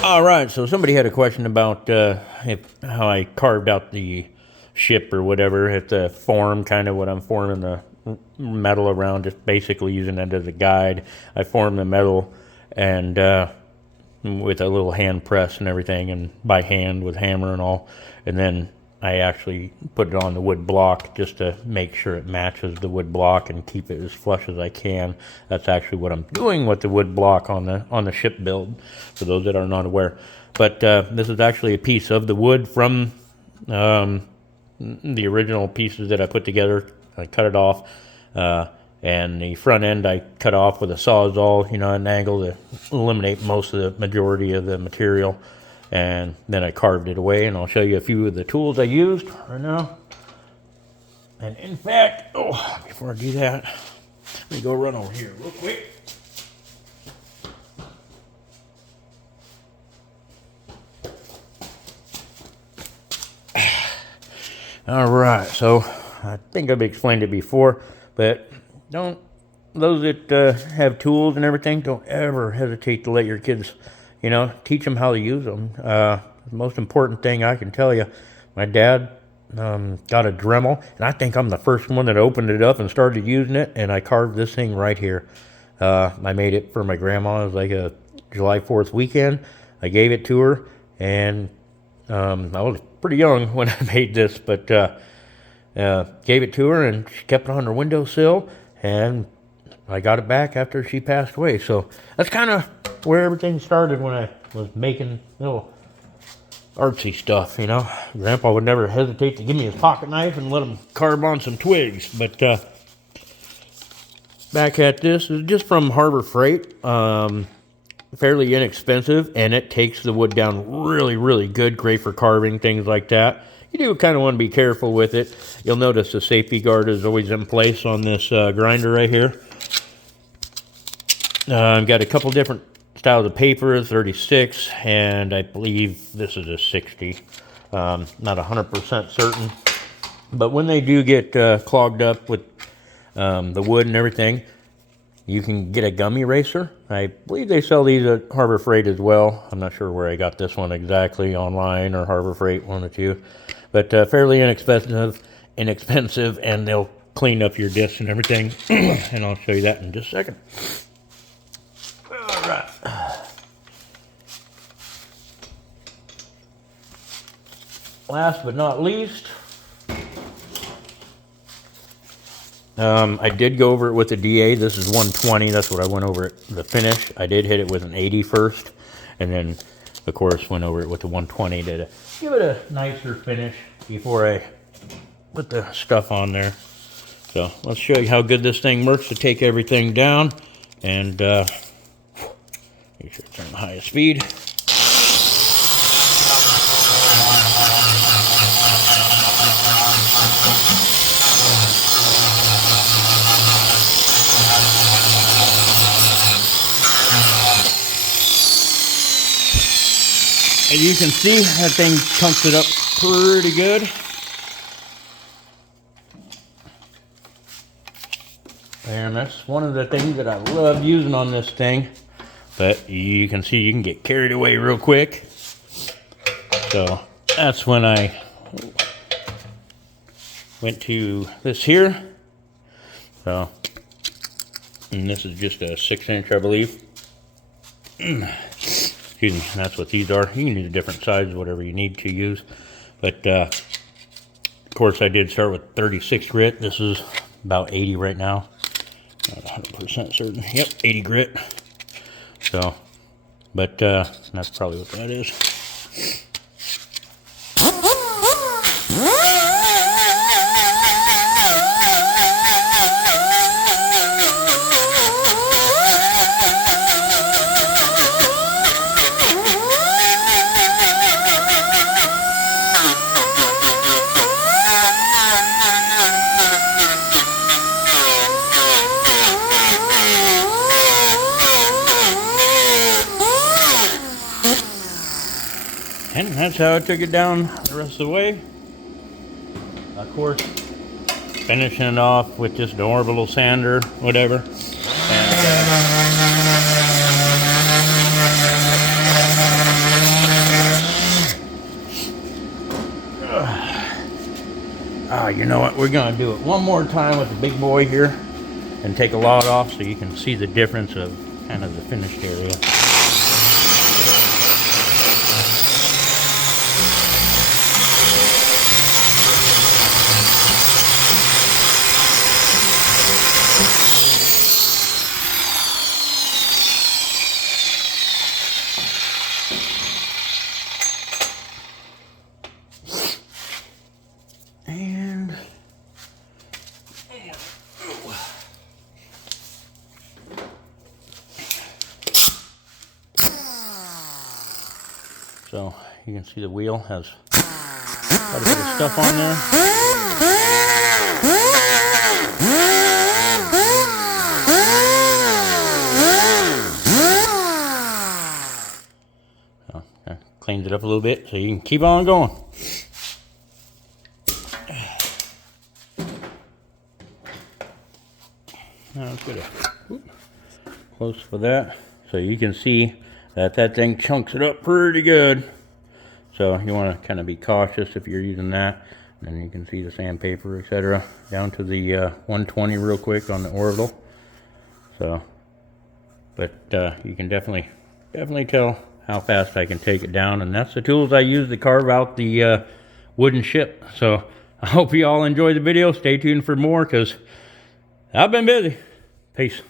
All right, so somebody had a question about how I carved out the ship or whatever. It's a form, kind of what I'm forming the metal around, just basically using it as a guide. I formed the metal and with a little hand press and everything, and by hand with hammer and all, and then I actually put it on the wood block just to make sure it matches the wood block and keep it as flush as I can. That's actually what I'm doing with the wood block on the ship build, for those that are not aware. But this is actually a piece of the wood from the original pieces that I put together. I cut it off, and the front end I cut off with a sawzall, at an angle to eliminate most of the majority of the material. And then I carved it away, and I'll show you a few of the tools I used right now. And in fact, before I do that, let me go run over here real quick. All right, so I think I've explained it before, but those that have tools and everything, don't ever hesitate to let your kids teach them how to use them. The most important thing I can tell you, my dad got a Dremel, and I think I'm the first one that opened it up and started using it, and I carved this thing right here. I made it for my grandma. It was like a July 4th weekend. I gave it to her, and I was pretty young when I made this, but gave it to her, and she kept it on her windowsill, and I got it back after she passed away. So that's kind of where everything started, when I was making little artsy stuff, Grandpa would never hesitate to give me his pocket knife and let him carve on some twigs. But back at this is just from Harbor Freight. Fairly inexpensive, and it takes the wood down really, really good. Great for carving, things like that. You do kind of want to be careful with it. You'll notice the safety guard is always in place on this grinder right here. I've got a couple different styles of paper, 36, and I believe this is a 60. Not 100% certain. But when they do get clogged up with the wood and everything, you can get a gum eraser. I believe they sell these at Harbor Freight as well. I'm not sure where I got this one exactly, online or Harbor Freight, one or two. But fairly inexpensive, and they'll clean up your discs and everything. And I'll show you that in just a second. All right. Last but not least, I did go over it with the DA. This is 120. That's what I went over it, the finish. I did hit it with an 80 first, and then, of course, went over it with the 120 to give it a nicer finish before I put the stuff on there. So let's show you how good this thing works to take everything down, and make sure it's on the highest speed. As you can see, that thing chunks it up pretty good. And that's one of the things that I love using on this thing. But you can see you can get carried away real quick. So that's when I went to this here. So, and this is just a 6-inch, I believe. Excuse me, that's what these are. You can use a different size, whatever you need to use. But, of course, I did start with 36 grit. This is about 80 right now. Not 100% certain. Yep, 80 grit. So, but that's probably what that is. And that's how I took it down the rest of the way. Of course, finishing it off with just an orbital sander, whatever. And, You know what? We're gonna do it one more time with the big boy here and take a lot off so you can see the difference of kind of the finished area. And so you can see the wheel has quite a bit of stuff on there. So that cleans it up a little bit so you can keep on going. Now let's get a close for that, so you can see that that thing chunks it up pretty good. So you want to kind of be cautious if you're using that. And then you can see the sandpaper, etc. Down to the 120 real quick on the orbital. So, but you can definitely tell how fast I can take it down, and that's the tools I use to carve out the wooden ship. So I hope you all enjoyed the video. Stay tuned for more because I've been busy. Peace.